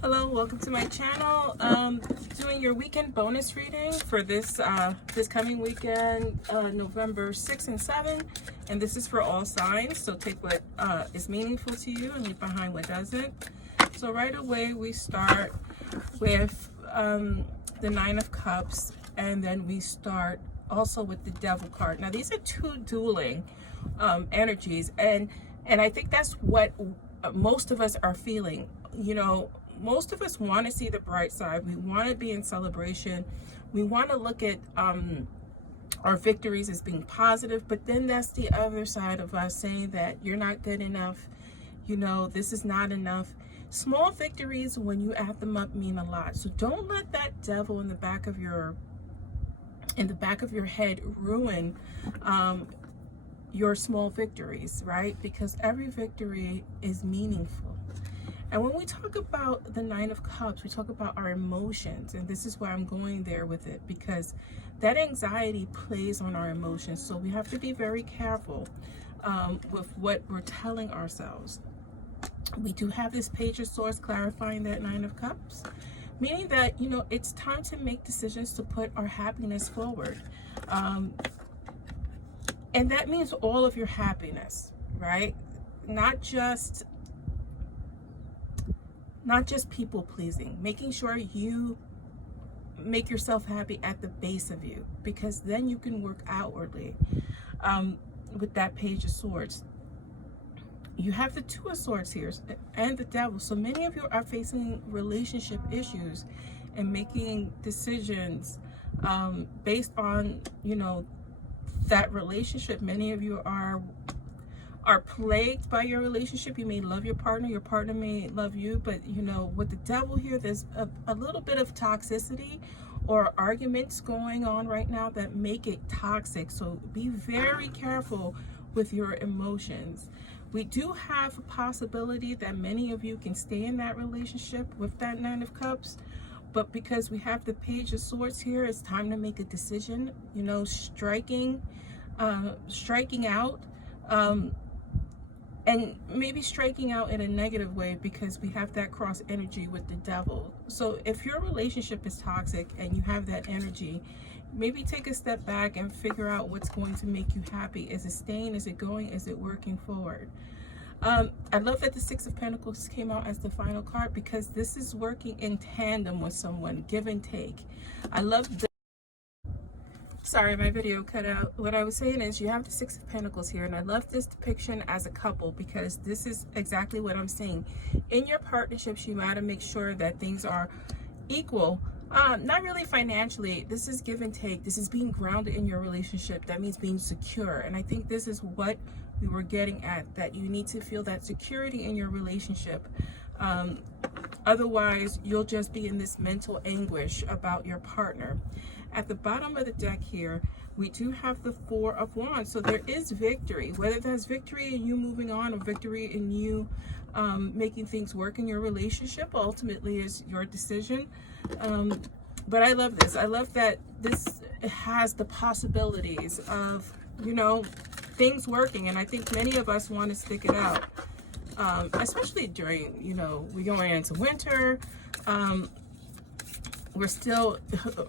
Hello, welcome to my channel. Doing your weekend bonus reading for this coming weekend, November 6th and 7th, and this is for all signs. So take what is meaningful to you and leave behind what doesn't. So right away we start with the Nine of Cups, and then we start also with the Devil card. Now these are two dueling energies, and I think that's what most of us are feeling. You know, most of us want to see the bright side. We want to be in celebration. We want to look at our victories as being positive, but then that's the other side of us saying that you're not good enough. You know, this is not enough. Small victories, when you add them up, mean a lot. So don't let that devil in the back of your head ruin your small victories, right? Because every victory is meaningful. And when we talk about the Nine of Cups, we talk about our emotions. And this is why I'm going there with it, because that anxiety plays on our emotions. So we have to be very careful with what we're telling ourselves. We do have this Page of Swords clarifying that Nine of Cups, meaning that, you know, it's time to make decisions to put our happiness forward. And that means all of your happiness, right? Not just people pleasing, making sure you make yourself happy at the base of you, because then you can work outwardly with that Page of Swords. You have the Two of Swords here and the Devil. So many of you are facing relationship issues and making decisions based on, you know, that relationship. Many of you are plagued by your relationship. You may love your partner may love you, but you know, with the Devil here, there's a little bit of toxicity or arguments going on right now that make it toxic. So be very careful with your emotions. We do have a possibility that many of you can stay in that relationship with that Nine of Cups, but because we have the Page of Swords here, it's time to make a decision, you know, striking out, and maybe striking out in a negative way, because we have that cross energy with the Devil. So if your relationship is toxic and you have that energy, maybe take a step back and figure out what's going to make you happy. Is it staying? Is it going? Is it working forward? I love that the Six of Pentacles came out as the final card, because this is working in tandem with someone, give and take. I love Sorry, my video cut out. What I was saying is you have the Six of Pentacles here, and I love this depiction as a couple, because this is exactly what I'm saying. In your partnerships, you got to make sure that things are equal. Not really financially. This is give and take. This is being grounded in your relationship. That means being secure. And I think this is what we were getting at, that you need to feel that security in your relationship. Otherwise, you'll just be in this mental anguish about your partner. At the bottom of the deck here, we do have the Four of Wands. So there is victory, whether that's victory in you moving on or victory in you making things work in your relationship. Ultimately is your decision. But I love this. I love that this has the possibilities of, you know, things working. And I think many of us want to stick it out, especially during, you know, we're going into winter. We're still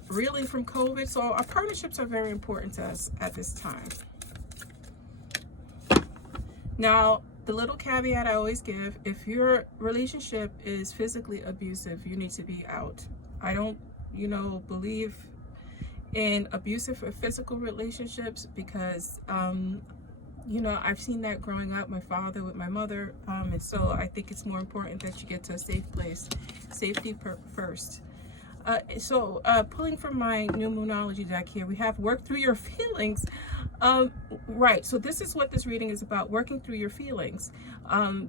reeling from COVID. So our partnerships are very important to us at this time. Now, the little caveat I always give, if your relationship is physically abusive, you need to be out. I don't, you know, believe in abusive or physical relationships, because, you know, I've seen that growing up, my father with my mother. And so I think it's more important that you get to a safe place, safety first. Pulling from my new Moonology deck here, we have work through your feelings. Right, so this is what this reading is about, working through your feelings,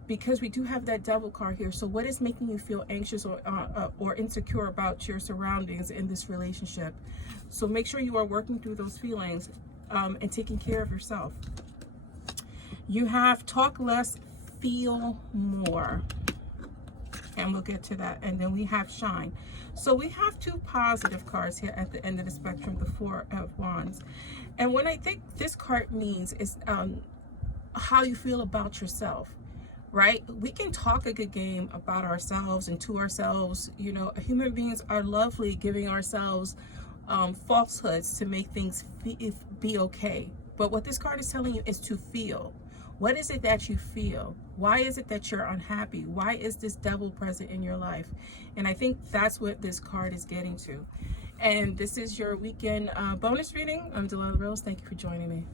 because we do have that Devil card here. So what is making you feel anxious or insecure about your surroundings in this relationship? So make sure you are working through those feelings and taking care of yourself. You have talk less, feel more. And we'll get to that. And then we have shine. So we have two positive cards here at the end of the spectrum, the Four of Wands. And what I think this card means is how you feel about yourself. right? We can talk a good game about ourselves and to ourselves. You know, human beings are lovely giving ourselves falsehoods to make things be okay. But what this card is telling you is to feel. What is it that you feel? Why is it that you're unhappy? Why is this devil present in your life? And I think that's what this card is getting to. And this is your weekend bonus reading. I'm Delilah Rose. Thank you for joining me.